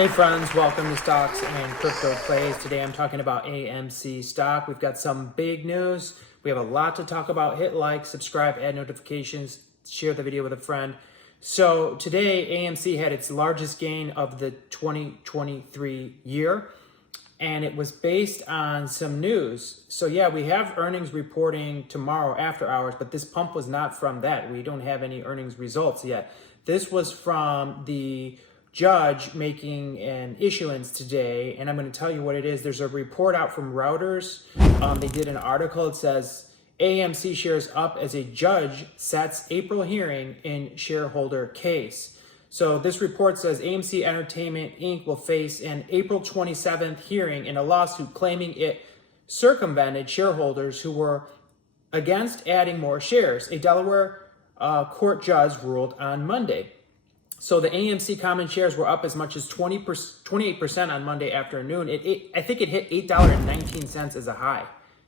Hey friends, welcome to Stocks and Crypto Plays. Today I'm talking about AMC stock. We've got some big news. We have a lot to talk about. Hit like, subscribe, add notifications, share the video with a friend. So today AMC had its largest gain of the 2023 year, and it was based on some news. So yeah, we have earnings reporting tomorrow after hours, but this pump was not from that. We don't have any earnings results yet. This was from the judge making an issuance today, and I'm going to tell you what it is. There's a report out from Reuters. They did an article. It says AMC shares up as a judge sets April hearing in shareholder case. So this report says AMC Entertainment Inc. will face an April 27th hearing in a lawsuit claiming it circumvented shareholders who were against adding more shares. A Delaware court judge ruled on Monday. So the AMC common shares were up as much as 28% on Monday afternoon. I think it hit $8.19 as a high.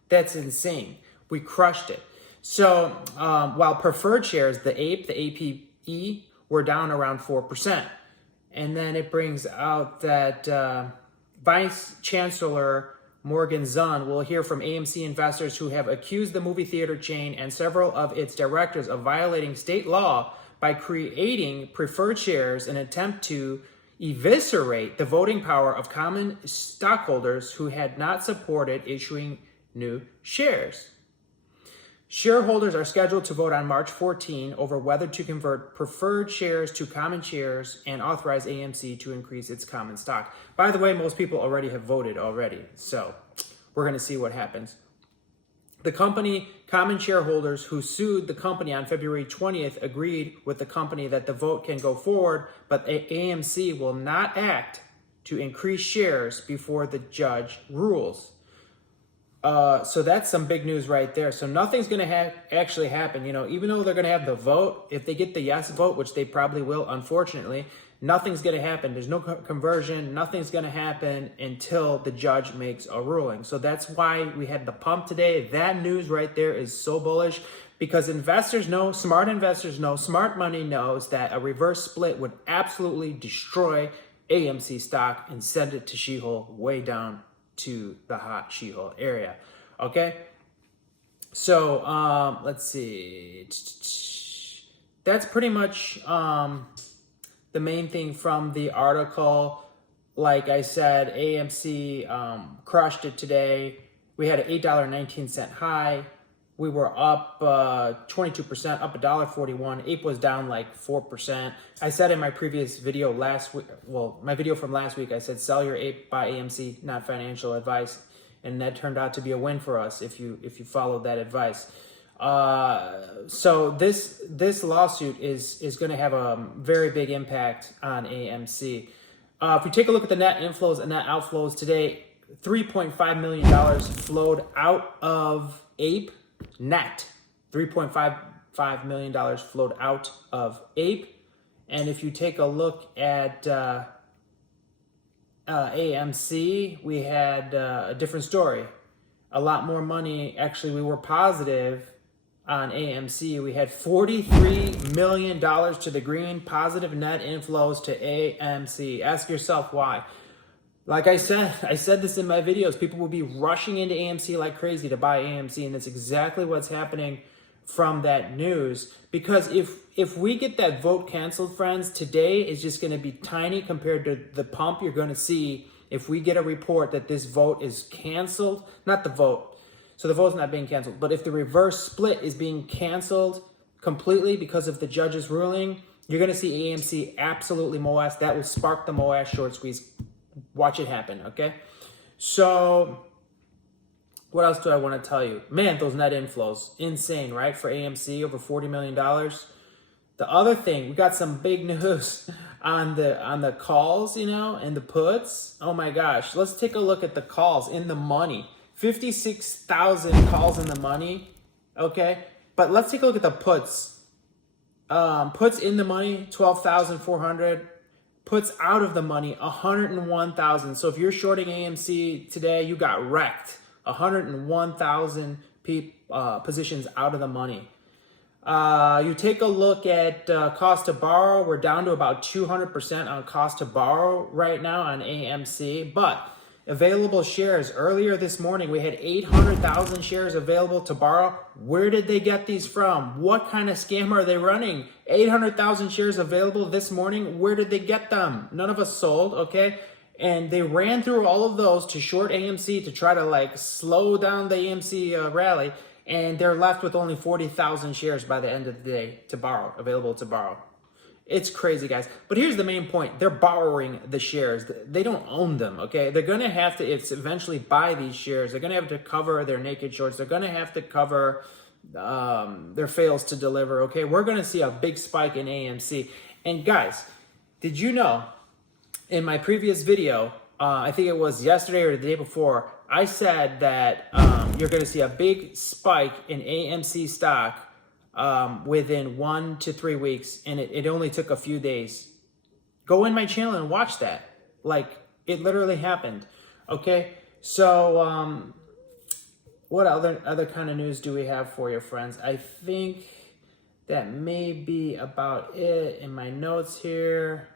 That's insane. We crushed it. So while preferred shares, the APE, were down around 4%. And then it brings out that Vice Chancellor Morgan Zun will hear from AMC investors who have accused the movie theater chain and several of its directors of violating state law by creating preferred shares in an attempt to eviscerate the voting power of common stockholders who had not supported issuing new shares. Shareholders are scheduled to vote on March 14 over whether to convert preferred shares to common shares and authorize AMC to increase its common stock. By the way, most people already have voted already, so we're going to see what happens. The company common shareholders who sued the company on February 20th agreed with the company that the vote can go forward, but AMC will not act to increase shares before the judge rules. So that's some big news right there. So nothing's going to actually happen. You know, even though they're going to have the vote, if they get the yes vote, which they probably will, unfortunately, nothing's going to happen. There's no conversion. Nothing's going to happen until the judge makes a ruling. So that's why we had the pump today. That news right there is so bullish because investors know, smart money knows that a reverse split would absolutely destroy AMC stock and send it to She-Hole way down to the hot She-Hole area. Okay. So, let's see. That's pretty much, the main thing from the article. Like I said, AMC crushed it today. We had an $8.19 high. We were up 22%, up $1.41. APE was down like 4%. I said in my previous video last week, well, my video from last week, I said sell your APE, buy AMC, not financial advice, and that turned out to be a win for us if you followed that advice. So this lawsuit is going to have a very big impact on AMC. If we take a look at the net inflows and net outflows today, $3.5 million flowed out of APE net. $3.55 million flowed out of APE. And if you take a look at AMC, we had a different story. A lot more money. Actually, we were positive on AMC. We had $43 million to the green, positive net inflows to AMC. Ask yourself why. Like I said this in my videos, people will be rushing into AMC like crazy to buy AMC, and that's exactly what's happening from that news. Because if we get that vote canceled, friends, today is just going to be tiny compared to the pump you're going to see if we get a report that this vote is canceled. Not the vote. So the vote's not being canceled. But if the reverse split is being canceled completely because of the judge's ruling, you're going to see AMC absolutely MOAS. That will spark the MOAS short squeeze. Watch it happen, okay? So what else do I want to tell you? Man, those net inflows, insane, right? For AMC, over $40 million. The other thing, we got some big news on the calls, you know, and the puts. Oh my gosh, let's take a look at the calls in the money. 56,000 calls in the money, okay? But let's take a look at the puts. Puts in the money, 12,400. Puts out of the money, 101,000. So if you're shorting AMC today, you got wrecked. 101,000 positions out of the money. You take a look at cost to borrow. We're down to about 200% on cost to borrow right now on AMC. But available shares, earlier this morning, we had 800,000 shares available to borrow. Where did they get these from? What kind of scam are they running? 800,000 shares available this morning. Where did they get them? None of us sold, okay? And they ran through all of those to short AMC to try to like slow down the AMC rally. And they're left with only 40,000 shares by the end of the day to borrow, available to borrow. It's crazy, guys. But here's the main point. They're borrowing the shares. They don't own them, okay? They're going to have to eventually buy these shares. They're going to have to cover their naked shorts. They're going to have to cover their fails to deliver, okay? We're going to see a big spike in AMC. And guys, did you know in my previous video, I think it was yesterday or the day before, I said that you're going to see a big spike in AMC stock within 1 to 3 weeks, and it only took a few days. Go in my channel and watch that. Like, it literally happened. Okay, so what other kind of news do we have for you, friends? I think that may be about it in my notes here.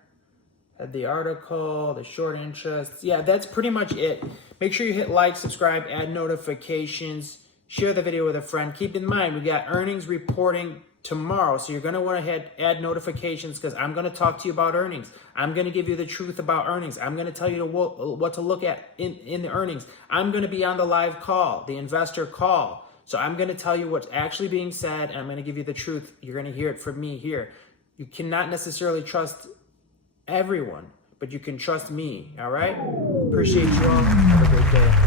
Had the article, the short interest. Yeah, that's pretty much it. Make sure you hit like, subscribe, add notifications, share the video with a friend. Keep in mind, we got earnings reporting tomorrow, so you're going to want to add notifications because I'm going to talk to you about earnings. I'm going to give you the truth about earnings. I'm going to tell you what to look at in the earnings. I'm going to be on the live call, the investor call. So I'm going to tell you what's actually being said, and I'm going to give you the truth. You're going to hear it from me here. You cannot necessarily trust everyone, but you can trust me, all right? Appreciate you all. Have a great day.